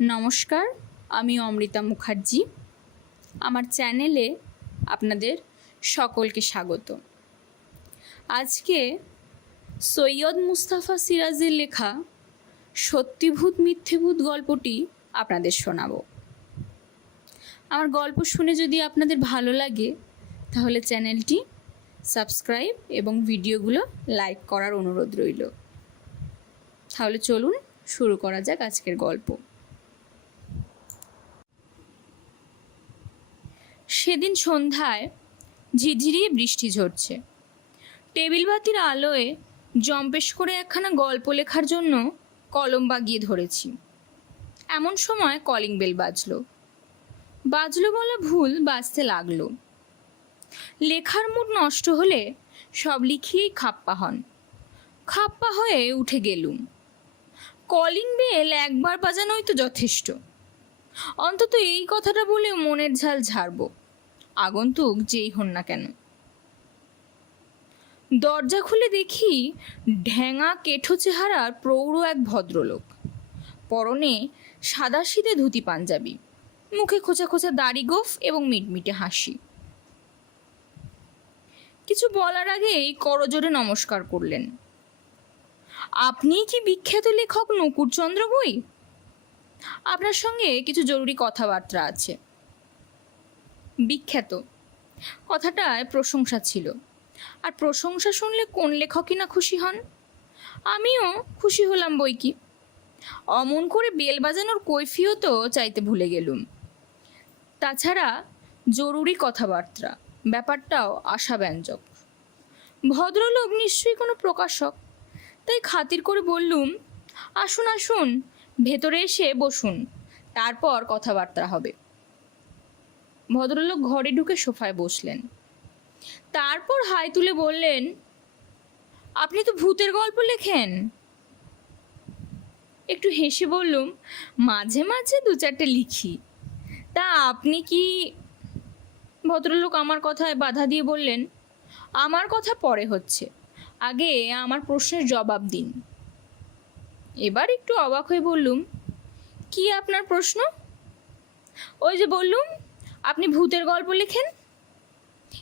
নমস্কার, আমি অমৃতা মুখার্জি। আমার চ্যানেলে আপনাদের সকলকে স্বাগত। আজকে সৈয়দ মুস্তাফা সিরাজের লেখা সত্যিভূত মিথ্যেভূত গল্পটি আপনাদের শোনাবো। আমার গল্প শুনে যদি আপনাদের ভালো লাগে তাহলে চ্যানেলটি সাবস্ক্রাইব এবং ভিডিওগুলো লাইক করার অনুরোধ রইল। তাহলে চলুন শুরু করা যাক আজকের গল্প। সেদিন সন্ধ্যায় ঝিরঝিরিয়ে বৃষ্টি ঝরছে। টেবিল বাতির আলোয় জম্পেশ করে একখানা গল্প লেখার জন্য কলম বাগিয়ে ধরেছি। এমন সময় কলিং বেল বাজলো বলা ভুল, বাজতে লাগলো। লেখার মুড নষ্ট হলে সব লিখিয়েই খাপ্পা হয়ে উঠে গেলুম। কলিং বেল একবার বাজানোই তো যথেষ্ট। অন্তত এই কথাটা বলে মনের ঝাল ঝাড়ব, আগন্তুক যেই হন না কেন। দরজা খুলে দেখি ঢ্যাঙা কেঠো চেহারার প্রৌঢ় এক ভদ্রলোক। পরনে সাদাসিধে ধুতি পাঞ্জাবি, মুখে খোঁচা খোঁচা দাড়ি গোঁফ এবং মিটমিটে হাসি। কিছু বলার আগেই করজোড়ে নমস্কার করলেন। আপনি কি বিখ্যাত লেখক নকুড়চন্দ্র বই? আপনার সঙ্গে কিছু জরুরি কথাবার্তা আছে। বিখ্যাত কথাটায় প্রশংসা ছিল, আর প্রশংসা শুনলে কোন লেখকই না খুশি হন। আমিও খুশি হলাম বই কি। অমন করে বেল বাজানোর কৈফিয়তও চাইতে ভুলে গেলুম। তাছাড়া জরুরি কথাবার্তা, ব্যাপারটাও আশাব্যঞ্জক। ভদ্রলোক নিশ্চয়ই কোনো প্রকাশক, তাই খাতির করে বললুম, আসুন আসুন, ভেতরে এসে বসুন, তারপর কথাবার্তা হবে। ভদ্রলোক ঘরে ঢুকে সোফায় বসলেন। তারপর হাই তুলে বললেন, আপনি তো ভূতের গল্প লেখেন। একটু হেসে বললুম, মাঝে মাঝে দু চারটে লিখি। তা আপনি কি? ভদ্রলোক আমার কথায় বাধা দিয়ে বললেন, আমার কথা পরে হচ্ছে, আগে আমার প্রশ্নের জবাব দিন। এবার একটু অবাক হয়ে বললুম, কি আপনার প্রশ্ন? ওই যে বললুম আপনি ভূতের গল্প লেখেন।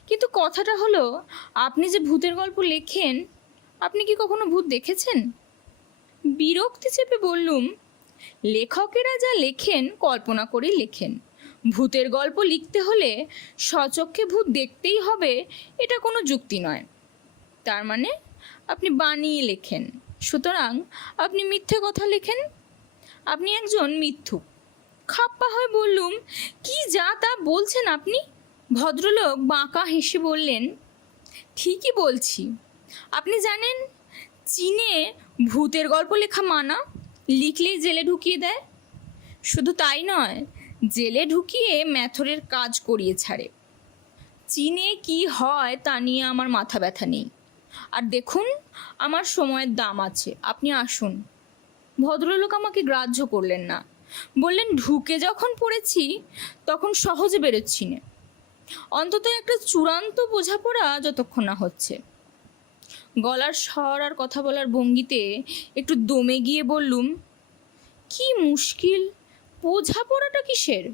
কিন্তু কথাটা হলো, আপনি যে ভূতের গল্প লেখেন, আপনি কি কখনো ভূত দেখেছেন? বিরক্তি চেপে বললুম, লেখকেরা যা লেখেন কল্পনা করেই লেখেন। ভূতের গল্প লিখতে হলে স্বচক্ষে ভূত দেখতেই হবে, এটা কোনো যুক্তি নয়। তার মানে আপনি বানিয়ে লেখেন, সুতরাং আপনি মিথ্যে কথা লেখেন। আপনি একজন মিথ্যুক। খাপ্পা হয়ে বললুম, কি যা তা বলছেন আপনি? ভদ্রলোক বাঁকা হেসে বললেন, ঠিকই বলছি। আপনি জানেন, চীনে ভূতের গল্প লেখা মানা, লিখলেই জেলে ঢুকিয়ে দেয়। শুধু তাই নয়, জেলে ঢুকিয়ে ম্যাথরের কাজ করিয়ে ছাড়ে। চীনে কি হয় তা নিয়ে আমার মাথা ব্যথা নেই। আর দেখুন, আমার সময়ের দাম আছে, আপনি আসুন। ভদ্রলোক আমাকে গ্রাহ্য করলেন না, বললেন, ঢুকে যখন পড়েছি তখন সহজে বেরোচ্ছি না। অন্তত একটা চূড়ান্ত বোঝাপড়া যতক্ষণ না হচ্ছে। গলার স্বর আর কথা বলার ভঙ্গিতে একটু দমে গিয়ে বললুম, কি মুশকিল, বোঝাপড়াটা কিসের?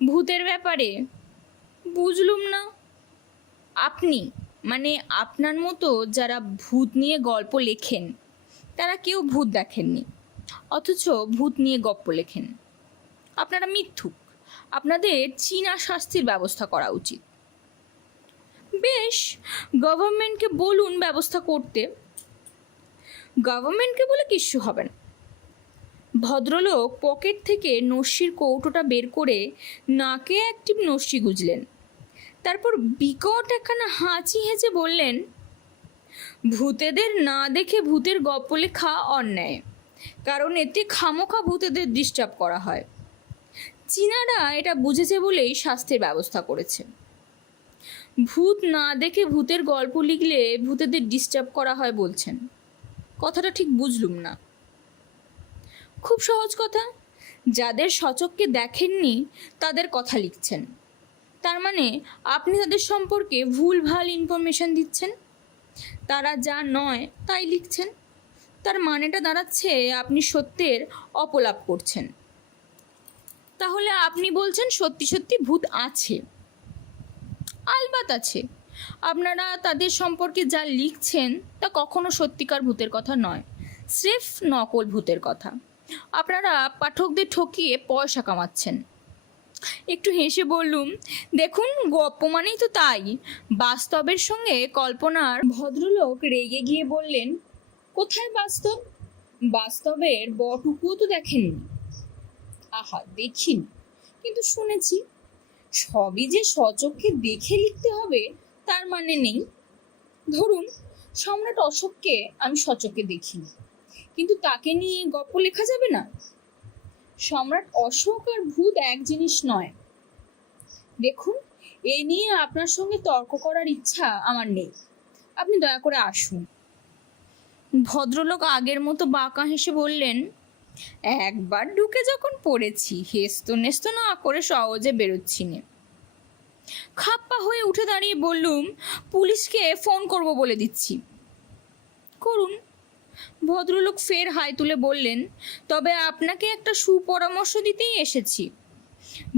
ভূতের ব্যাপারে। বুঝলুম না। আপনি মানে আপনার মতো যারা ভূত নিয়ে গল্প লেখেন, তারা কেউ ভূত দেখেননি, অথচ ভূত নিয়ে গপ্প লেখেন। আপনারা মিথ্যুক। আপনাদের চীনা শাস্তির ব্যবস্থা করা উচিত। বেশ, গভর্নমেন্টকে বলুন ব্যবস্থা করতে। গভর্নমেন্টকে বলে কিচ্ছু হবে না। ভদ্রলোক পকেট থেকে নস্যির কৌটোটা বের করে নাকে একটি নস্যি গুজলেন। তারপর বিকট একখানা হাঁচি হেঁচে বললেন, ভূতেদের না দেখে ভূতের গল্প লেখা অন্যায়, কারণ এতে খামোখা ভূতেদের ডিস্টার্ব করা হয়। চীনারা এটা বুঝেছে বলেই শাস্তির ব্যবস্থা করেছে। ভূত না দেখে ভূতের গল্প লিখলে ভূতেদের ডিস্টার্ব করা হয় বলছেন। কথাটা ঠিক বুঝলুম না। খুব সহজ কথা, যাদের সচক্ষে দেখেননি তাদের কথা লিখছেন, তার মানে আপনি তাদের সম্পর্কে ভুলভাল ইনফরমেশন দিচ্ছেন। তারা যা নয় তাই লিখছেন, তার মানেটা দাঁড়াচ্ছে আপনি সত্যের অপলাপ করছেন। তাহলে আপনি বলছেন সত্যি সত্যি ভূত আছে? আলবাত আছে। আপনারা তাদের সম্পর্কে যা লিখছেন তা কখনো সত্যিকার ভূতের কথা নয়, স্রেফ নকল ভূতের কথা। আপনারা পাঠকদের ঠকিয়ে পয়সা কামাচ্ছেন। একটু হেসে বললুম, দেখুন গপ্প মানেই তো তাই, বাস্তবের সঙ্গে কল্পনার। ভদ্রলোক রেগে গিয়ে বললেন, কোথায় বাস্তব? বাস্তবের বটুকুও তো দেখেননি। আহা, দেখিনি, কিন্তু শুনেছি। সবই যে স্বচক্ষে দেখে লিখতে হবে তার মানে নেই। ধরুন, সম্রাট অশোককে আমি স্বচক্ষে দেখিনি, কিন্তু তাকে নিয়ে গল্প লেখা যাবে না? সম্রাট অশোক আর ভূত এক জিনিস নয়। দেখুন, এ নিয়ে আপনার সঙ্গে তর্ক করার ইচ্ছা আমার নেই। আপনি দয়া করে আসুন। ভদ্রলোক আগের মতো বাঁকা হেসে বললেন, একবার ঢুকে যখন পড়েছি, হেস্ত নেস্ত না করে সহজে বেরোচ্ছি না। খাপ্পা হয়ে উঠে দাঁড়িয়ে বললুম, পুলিশকে ফোন করব বলে দিচ্ছি। করুন। ভদ্রলোক ফের হাই তুলে বললেন, তবে আপনাকে একটা সুপরামর্শ দিতেই এসেছি।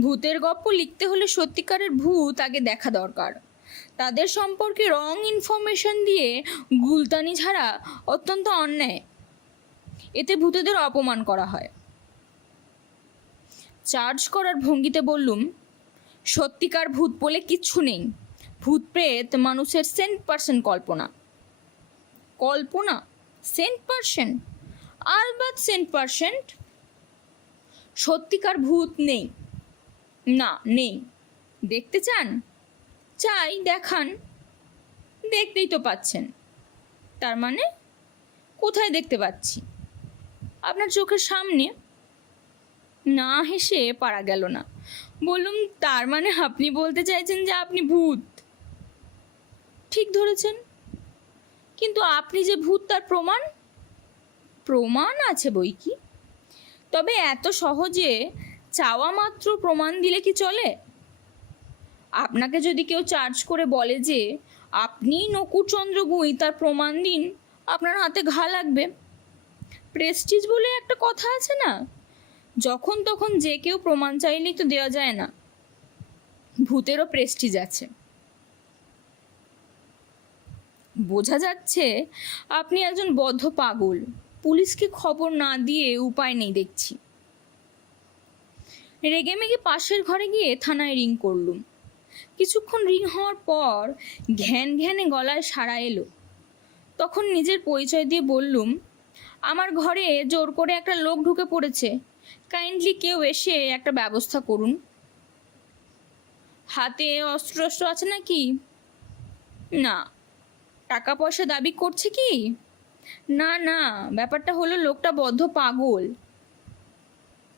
ভূতের গল্প লিখতে হলে সত্যিকারের ভূত আগে দেখা দরকার। তাদের সম্পর্কে রং ইনফরমেশন দিয়ে গুলতানি ছাড়া অত্যন্ত অন্যায়। এতে ভূতেদের অপমান করা হয়। চার্জ করার ভঙ্গিতে বললুম, সত্যিকার ভূত বলে কিচ্ছু নেই। ভূত প্রেত মানুষের 100% কল্পনা। কল্পনা 100%? আলবাত 100%। সত্যিকার ভূত নেই। না, নেই। দেখতে চান? চাই, দেখান। দেখতেই তো পাচ্ছেন। তার মানে? কোথায় দেখতে পাচ্ছি? আপনার চোখের সামনে। না হেসে পারা গেল না। বললুম, তার মানে আপনি বলতে চাইছেন যে আপনি ভূত? ঠিক ধরেছেন, কিন্তু আপনি যে ভূত তার প্রমাণ? প্রমাণ আছে বই কি, তবে এত সহজে চাওয়া মাত্র প্রমাণ দিলে কি চলে? আপনাকে যদি কেউ চার্জ করে বলে যে আপনি নকুরচন্দ্র গুই, তার প্রমাণ দিন, আপনার হাতে ঘা লাগবে। প্রেস্টিজ বলে একটা কথা আছে না, যখন তখন যে কেউ প্রমাণ চাইলেই তো দেওয়া যায় না। ভূতেরও প্রেস্টিজ আছে। বোঝা যাচ্ছে আপনি একজন বদ্ধ পাগল। পুলিশকে খবর না দিয়ে উপায় নেই দেখছি। রেগে মেগে পাশের ঘরে গিয়ে থানায় রিং করলুম। কিছুক্ষণ রিং হওয়ার পর ঘ্যান ঘ্যানে গলায় সাড়া এলো। তখন নিজের পরিচয় দিয়ে বললুম, আমার ঘরে জোর করে একটা লোক ঢুকে পড়েছে, কাইন্ডলি কেউ এসে একটা ব্যবস্থা করুন। হাতে অস্ত্র আছে নাকি? না। টাকা পয়সা দাবি করছে কি? না না, ব্যাপারটা হলো লোকটা বদ্ধ পাগল।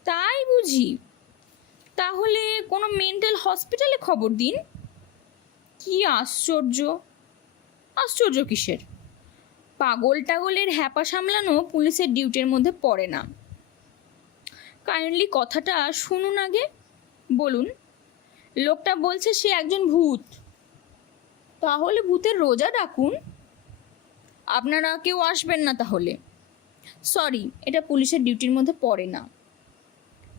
তাই বুঝি? তাহলে কোনো মেন্টাল হসপিটালে খবর দিন। কি আশ্চর্য! আশ্চর্য কিসের? পাগল টাগলের হ্যাপা সামলানো পুলিশের ডিউটির মধ্যে পড়ে না। কাইন্ডলি কথাটা শুনুন আগে। বলুন। লোকটা বলছে সে একজন ভূত। তাহলে ভূতের রোজা ডাকুন। আপনারা কেউ আসবেন না তাহলে? সরি, এটা পুলিশের ডিউটির মধ্যে পড়ে না।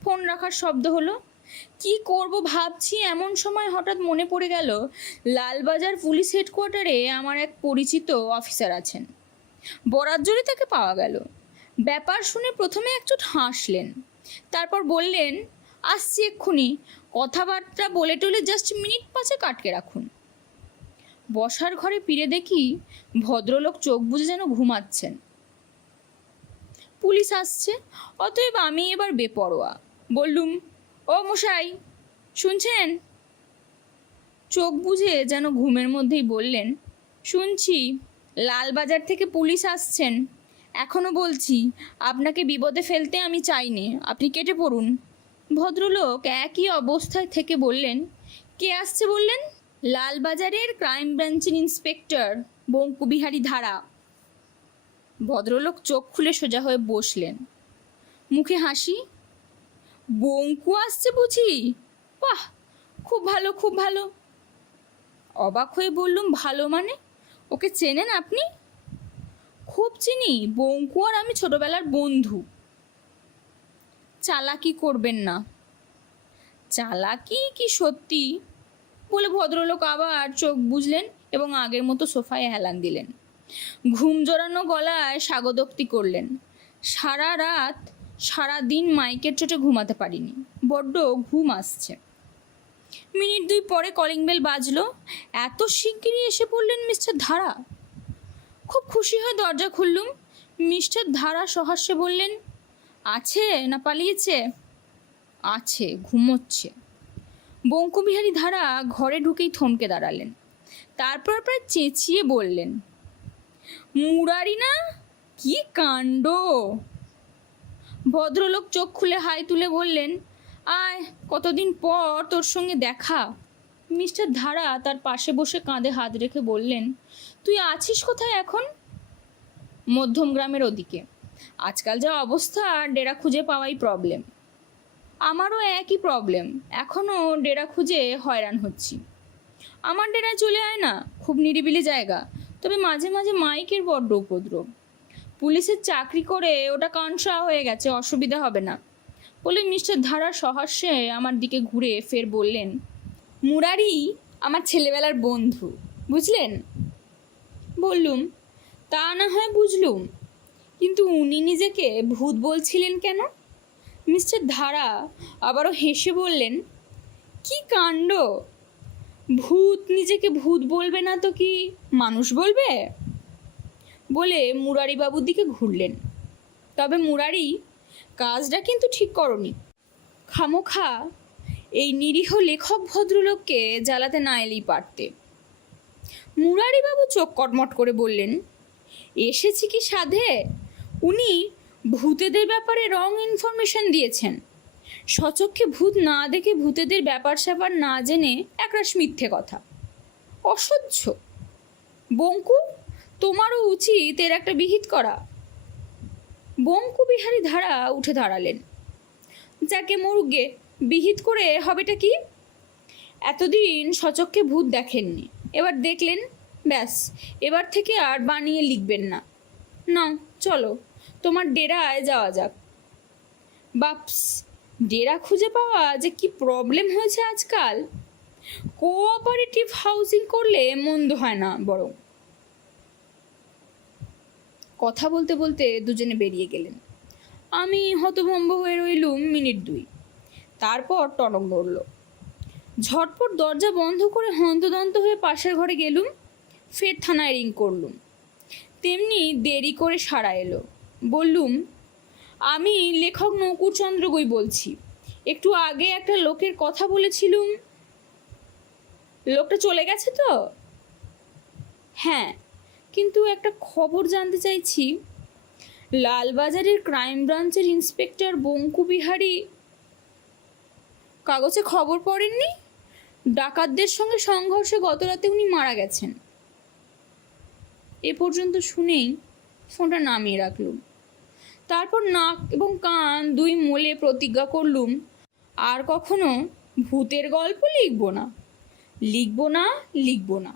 ফোন রাখার শব্দ হলো। কি করব ভাবছি, এমন সময় হঠাৎ মনে পড়ে গেল লালবাজার পুলিশ হেডকোয়ার্টারে আমার এক পরিচিত অফিসার আছেন। বরাত জোরে তাকে পাওয়া গেল। ব্যাপার শুনে প্রথমে একচোট হাসলেন, তারপর বললেন, আসছি এক্ষুনি, কথাবার্তা বলে টলে জাস্ট মিনিট 5 আটকে রাখুন। বসার ঘরে ফিরে দেখি ভদ্রলোক চোখ বুজে যেন ঘুমাচ্ছেন। পুলিশ আসছে, অতএব আমি এবার বেপরোয়া বললুম, ও মশাই, শুনছেন? চোখ বুজে যেন ঘুমের মধ্যেই বললেন, শুনছি। লালবাজার থেকে পুলিশ আসছেন। এখনও বলছি, আপনাকে বিপদে ফেলতে আমি চাইনি, আপনি কেটে পড়ুন। ভদ্রলোক একই অবস্থায় থেকে বললেন, কে আসছে বললেন? লালবাজারের ক্রাইম ব্রাঞ্চের ইন্সপেক্টর বঙ্কুবিহারী ধারা। ভদ্রলোক চোখ খুলে সোজা হয়ে বসলেন, মুখে হাসি। বঙ্কু আসছে বুঝি? বাহ, খুব ভালো, খুব ভালো। অবাক হয়ে বললুম, ভালো মানে? ওকে চেনেন আপনি? খুব চিনি, বঙ্কু আর আমি ছোটবেলার বন্ধু। চালাকি করবেন না। চালাকি কি সত্যি বলে ভদ্রলোক আবার চোখ বুজলেন এবং আগের মতো সোফায় হেলান দিলেন। ঘুম জড়ানো গলায় স্বাগতোক্তি করলেন, সারা রাত সারা দিন মাইকের চোটে ঘুমাতে পারিনি, বড্ড ঘুম আসছে। মিনিট 2 পরে কলিং বেল বাজলো। এত শিগগিরই এসে পড়লেন মিস্টার ধারা। খুব খুশি হয়ে দরজা খুললুম। মিস্টার ধারা সহাস্যে বললেন, আছে না পালিয়েছে? আছে, ঘুমোচ্ছে। বঙ্কুবিহারী ধারা ঘরে ঢুকেই থমকে দাঁড়ালেন। তারপর প্রায় চেঁচিয়ে বললেন, মুরারি না? কি কাণ্ড! ভদ্রলোক চোখ খুলে হাই তুলে বললেন, আয়, কতদিন পর তোর সঙ্গে দেখা। মিস্টার ধারা তার পাশে বসে কাঁধে হাত রেখে বললেন, তুই আছিস কোথায় এখন? মধ্যম গ্রামের ওদিকে। আজকাল যা অবস্থা, ডেরা খুঁজে পাওয়াই প্রবলেম। আমারও একই প্রবলেম, এখনও ডেরা খুঁজে হয়রান হচ্ছি। আমার ডেরায় চলে আয় না, খুব নিরিবিলি জায়গা, তবে মাঝে মাঝে মাইকের বড্ড উপদ্রব। পুলিশের চাকরি করে ওটা কানসা হয়ে গেছে, অসুবিধা হবে না বলে মিস্টার ধারা সহাস্যে আমার দিকে ঘুরে ফের বললেন, মুরারি আমার ছেলেবেলার বন্ধু, বুঝলেন? বললুম, তা না হয় বুঝলুম, কিন্তু উনি নিজেকে ভূত বলছিলেন কেন? মিস্টার ধারা আবারও হেসে বললেন, কি কাণ্ড! ভূত নিজেকে ভূত বলবে না তো কি মানুষ বলবে? বলে মুরারিবাবুর দিকে ঘুরলেন। তবে মুরারি, কাজটা কিন্তু ঠিক করনি। খামোখা এই নিরীহ লেখক ভদ্রলোককে জ্বালাতে না এলেই পারতে। মুরারিবাবু চোখ কটমট করে বললেন, এসেছি কি সাধে? উনি ভূতেদের ব্যাপারে রং ইনফরমেশন দিয়েছেন। সচক্ষে ভূত না দেখে ভূতেদের ব্যাপার স্যাপার না জেনে একরাশ মিথ্যে কথা। অসহ্য। বঙ্কু, তোমারও উচিত এর একটা বিহিত করা। বঙ্কুবিহারী ধারা উঠে দাঁড়ালেন। যাকে মরুগে, বিহিত করে হবেটা কি? এতদিন সচক্ষে ভূত দেখেননি, এবার দেখলেন, ব্যাস, এবার থেকে আর বানিয়ে লিখবেন না। নাও চলো, তোমার ডেরায় যাওয়া যাক। বাপস, ডেরা খুঁজে পাওয়া যে কি প্রবলেম হয়েছে আজকাল। কোঅপারেটিভ হাউজিং করলে মন্দ হয় না বরং। কথা বলতে বলতে দুজনে বেরিয়ে গেলেন। আমি হতভম্ব হয়ে রইলুম মিনিট 2। তারপর টনক নড়ল। ঝটপট দরজা বন্ধ করে হন্তদন্ত হয়ে পাশের ঘরে গেলুম। ফের থানায় রিং করলুম। তেমনি দেরি করে সাড়া এলো। বললুম, আমি লেখক নকুরচন্দ্র গই বলছি। একটু আগে একটা লোকের কথা বলেছিলুম। লোকটা চলে গেছে তো? হ্যাঁ, কিন্তু একটা খবর জানতে চাইছি। লালবাজারের ক্রাইম ব্রাঞ্চের ইন্সপেক্টর বঙ্কুবিহারী কাগজে খবর পড়েননি? ডাকাতদের সঙ্গে সংঘর্ষে গতরাতে উনি মারা গেছেন। এ পর্যন্ত শুনেই ফোনটা নামিয়ে রাখলুম। তারপর নাক এবং কান দুই মলে প্রতিজ্ঞা করলুম, আর কখনো ভূতের গল্প লিখব না, লিখব না, লিখব না।